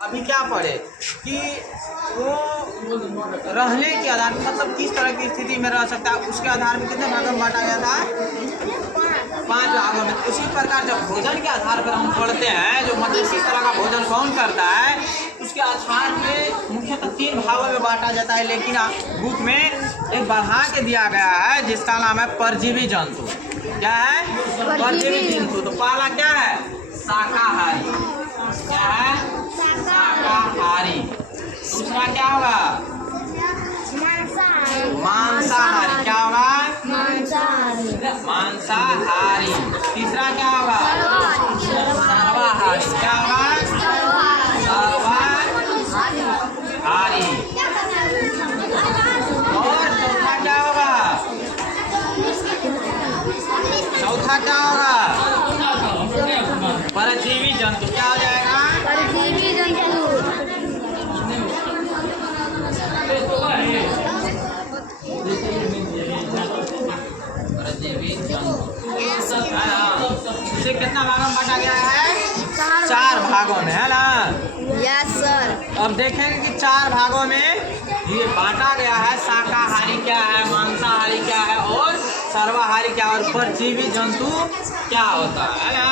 अभी क्या पढ़े कि वो रहने के आधार पर मतलब किस तरह की स्थिति में रह सकता है उसके आधार पर कितने भागों में बांटा गया था, 5 भागों में। उसी प्रकार जब भोजन के आधार पर हम पढ़ते हैं, जो मतलब किस तरह का भोजन कौन करता है, उसके आधार में मुख्यतः 3 भागों में बांटा जाता है। लेकिन बुक में एक बढ़ा के दिया गया है जिसका नाम है परजीवी जंतु। क्या है? परजीवी जंतु। तो पहला क्या है? शाकाहारी। क्या है? शाकाहारी। दूसरा क्या होगा? मांसाहारी। क्या होगा? मांसाहारी। तीसरा क्या होगा? सर्वाहारी। क्या होगा? सर्वाहारी। और चौथा क्या होगा? चौथा क्या होगा? परजीवी जंतु। क्या हो जाएगा? परजीवी जंतु। परजीवी जंतु। इसे कितना भागों में बांटा गया है? 4 भागों में, है ना? Yes sir. अब देखेंगे कि 4 भागों में ये बांटा गया है। शाकाहारी क्या है, मांसाहारी क्या है और सर्वाहारी क्या है, और परजीवी जंतु क्या होता है ना?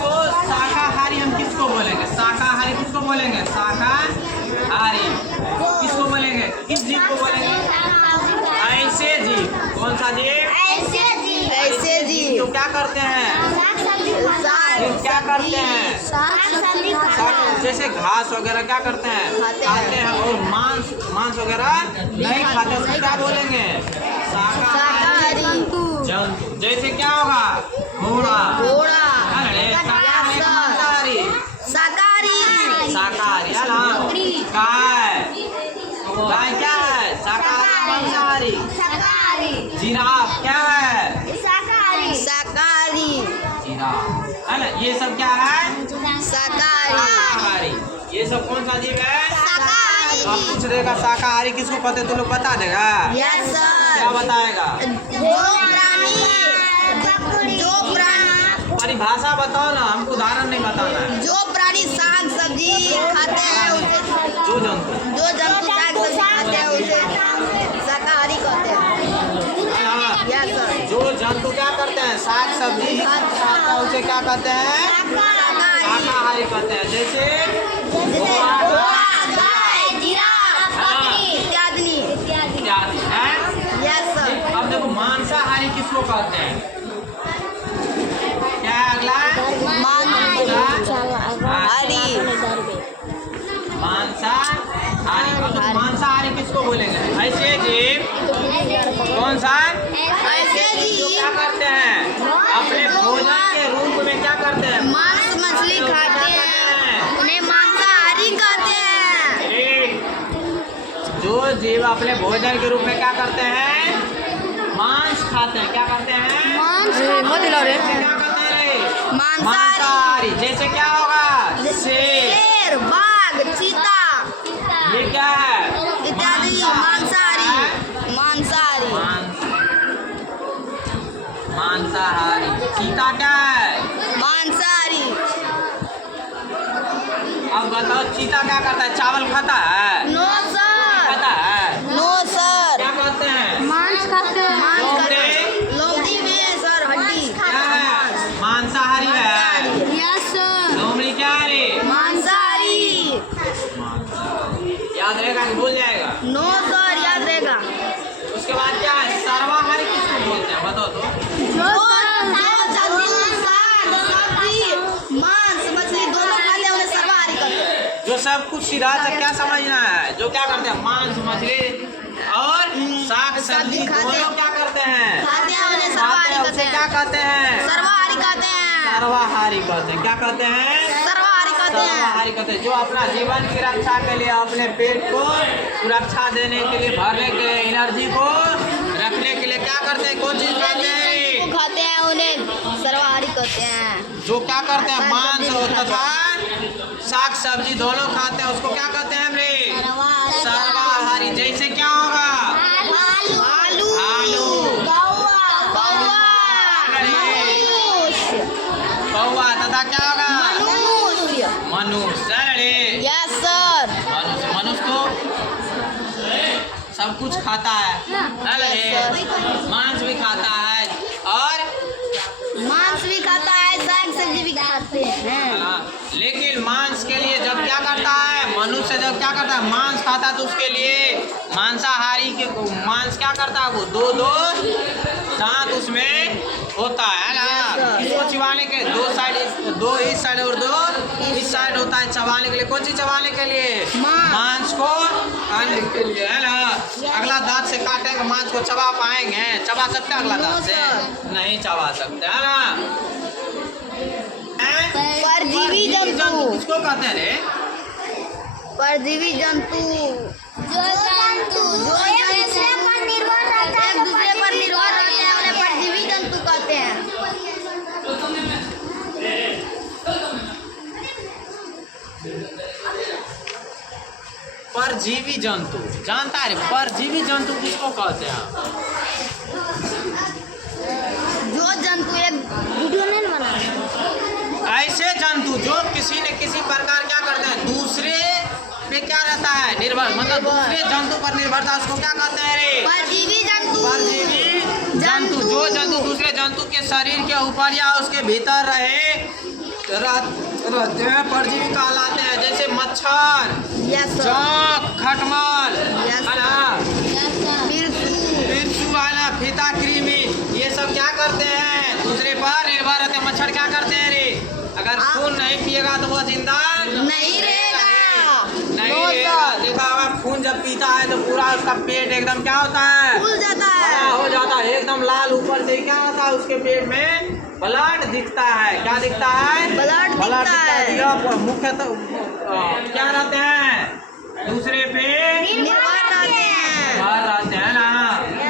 तो शाकाहारी हम किसको बोलेंगे? शाकाहारी किसको बोलेंगे? शाकाहारी किसको बोलेंगे? किस जीव को बोलेंगे? ऐसे जीव। कौन सा जीव? ऐसे जी तो क्या करते हैं? क्या करते हैं? जैसे घास वगैरह क्या करते हैं? खाते हैं। और मांस वगैरह नहीं खाते। उसको क्या बोलेंगे? शाकाहारी जंतु। जैसे क्या होगा? घोड़ा। अरे शाकाहारी। शाकाहारी है ना? गाय। गाय क्या है? शाकाहारी मांसाहारी। जिराफ क्या है? शाकाहारी। जिराफ है ना? ये सब क्या है? शाकाहारी। ये सब कौन सा जीव है? अब पूछ देगा शाकाहारी किसको कहते हैं, तो लोग बता देगा? Yes sir. क्या बताएगा? जो प्राणी परिभाषा बताओ ना, हमको उदाहरण नहीं बताना है। जो प्राणी साग सब्जी खाते हैं उसे जो जंतु साग सब्जी खाते हैं उसे शाकाहारी कहते हैं। Yes sir. जो जंतु क्या करते हैं? साग सब्जी खाते हैं उसे क्या कहते हैं? शाकाहारी कहते हैं। जैसे इत्यादि है। Yes sir. अब देखो मांसाहारी किसको कहते हैं? क्या है अगला? मांसाहारी किसको बोलेंगे? ऐसे जीव। कौन सा? ऐसे जो जी क्या करते हैं? अपने भोजन के रूप में क्या करते हैं? मांस मछली खाते हैं, उन्हें मांसाहारी कहते हैं। जो जीव अपने भोजन के रूप में क्या करते हैं? मांस खाते हैं। क्या करते हैं? क्या करते हैं? मांसाहारी। जैसे क्या होगा? शेर, बाघ, चीता ये क्या है? इत्यादि मांसाहारी। चीता क्या है? मांसाहारी। अब बताओ चीता क्या करता है? चावल खाता है? No sir. खाता है? No sir. क्या कहते हैं? मांस खाते हैं। लोमड़ी में सर हड्डी। क्या है? मांसाहारी है। Yes sir. लोमड़ी क्या है रे? मांसाहारी। याद रहेगा कि भूल जाएगा? नो सर, याद रहेगा। उसके बाद क्या है? सर्वाहारी किसको बोलते हैं? बताओ तो। मांस मछली दोनों खाते हैं उन्हें सर्वाहारी कहते हैं। जो सब कुछ सीधा से क्या समझना है? जो क्या करते हैं? मांस मछली और साग सब्जी दोनों क्या करते हैं? खाते हैं उन्हें खाते सर्वाहारी हैं। कहते उसे हैं। क्या कहते हैं? सर्वाहारी कहते हैं। सर्वाहारी कहते हैं। क्या कहते हैं? सर्वाहारी कहते हैं। सर्वाहारी कहते हैं। जो अपना जीवन की रक्षा के लिए, अपने पेट को सुरक्षा देने के लिए, भरने के लिए, एनर्जी को रखने के लिए क्या करते हैं? कौन चीज खाते हैं? खाते हैं उन्हें सर्वाहारी कहते हैं। जो क्या करते हैं? मांस तथा साग सब्जी दोनों खाते हैं, उसको क्या कहते हैं रे? सर्वाहारी। जैसे क्या होगा? भालू, कौवा तथा क्या होगा? मनुष्य। यस सब कुछ खाता है, मांस भी खाता है और मांस भी खाता है, साग सब्जी भी खाते हैं। लेकिन मांस के लिए जब क्या करता है, मनुष्य जब क्या करता है, मांस खाता है तो उसके लिए मांसाहारी के मांस क्या करता है, वो दो दांत उसमें होता है ना, इसको चिबाने के दो इस साइड और दो इस साइड होता है चबाने के लिए। कौन चीज चबाने के लिए? मांस को खाने के लिए, है ना। अगला दांत से काटेंगे मांस को चबा पाएंगे? चबा सकते हैं अगला दांत से? नहीं चबा सकते, है ना। परजीवी जंतु किसको कहते हैं रे? परजीवी जंतु जो एक दूसरे पर निर्भर रहते हैं, उन्हें परजीवी जंतु कहते हैं। परजीवी जंतु जानता है? परजीवी जंतु किसको कहते हैं? जो जंतु एक वीडियो नहीं बना, ऐसे जंतु जो किसी न किसी प्रकार क्या करते हैं, दूसरे पे क्या रहता है, निर्भर, मतलब दूसरे जंतु पर निर्भरता, उसको क्या कहते हैं रे? परजीवी जंतु। परजीवी जंतु जो जंतु दूसरे जंतु के शरीर के ऊपर या उसके भीतर रहते हैं, परजीवी कहलाते हैं। जैसे मच्छर, जोंक, खटमल, बिरसू वाला, फीता कृमि, ये सब क्या करते हैं, दूसरे पर निर्भर रहते हैं। मच्छर क्या करते हैं रे? अगर खून नहीं पिएगा तो वो जिंदा नहीं रहेगा। देखा होगा, खून जब पीता है तो पूरा उसका पेट एकदम क्या होता है, फूल जाता है, हो जाता है एकदम लाल। ऊपर से क्या होता है, उसके पेट में ब्लड दिखता है। क्या दिखता है? ब्लड दिखता है। मुख्यतः क्या रहते हैं, दूसरे पे निर्भर रहते हैं ना।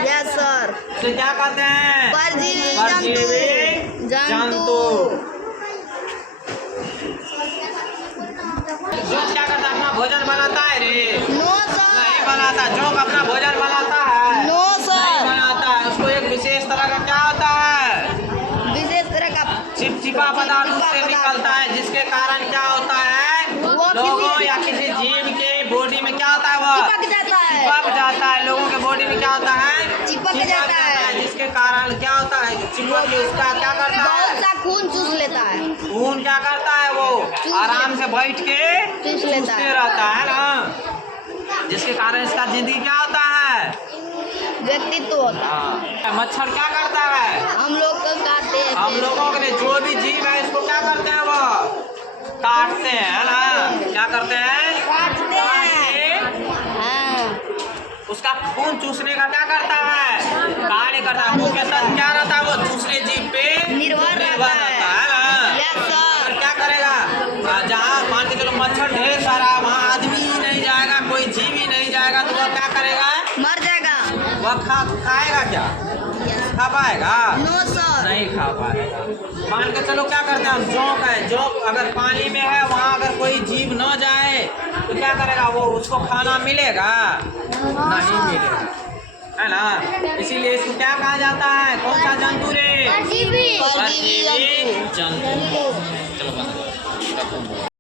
Yes sir. तो क्या कहते हैं? परजीवी जंतु। जो क्या करता है, अपना भोजन बनाता है रे? नो सर, नहीं बनाता। जो अपना भोजन बनाता है? नो सर, नहीं बनाता है। उसको एक विशेष तरह का क्या होता है, विशेष तरह का चिपचिपा पदार्थ उससे निकलता है, जिसके कारण क्या होता है, लोगों या किसी जीव के बॉडी में क्या होता है, वो चिपक जाता है। चिपक जाता है। लोगों के बॉडी में क्या होता है, चिपक जाता है, जिसके कारण क्या होता है, चिपक के उसका क्या करता है, बहुत सा खून चूस लेता है। खून क्या करता है, वो आराम से बैठ के चूसते रहता है ना, जिसके कारण इसका जिंदगी क्या होता है, व्यक्तित्व होता है। मच्छर क्या करता है, हम लोग को काटते हैं। हम लोगों के लिए जो भी जीव है इसको क्या करते हैं, वो काटते हैं, है ना। क्या करते हैं, काटते हैं। हाँ। उसका खून चूसने का क्या करता है, कार्य करता है। मुख्यतः क्या रहता है, वो दूसरे जीव पे निर्भर रहता है ना। Yes sir. क्या करेगा, जहाँ मान के चलो मच्छर ढेर सारा, वहाँ आदमी ही नहीं जाएगा, कोई जीव ही नहीं जाएगा, तो वह क्या करेगा, मर जाएगा। वह खाएगा क्या, खा पाएगा? नो सर, नहीं खा पाएगा। मान के चलो क्या करते हैं, जोंक है, जोंक अगर पानी में है, वहाँ अगर कोई जीव न जाए तो क्या करेगा, वो उसको खाना मिलेगा? नहीं मिलेगा, है ना। इसीलिए इसको क्या कहा जाता है, कौन सा जंतु रे? परजीवी परजीवी जंतु। चलो बंद।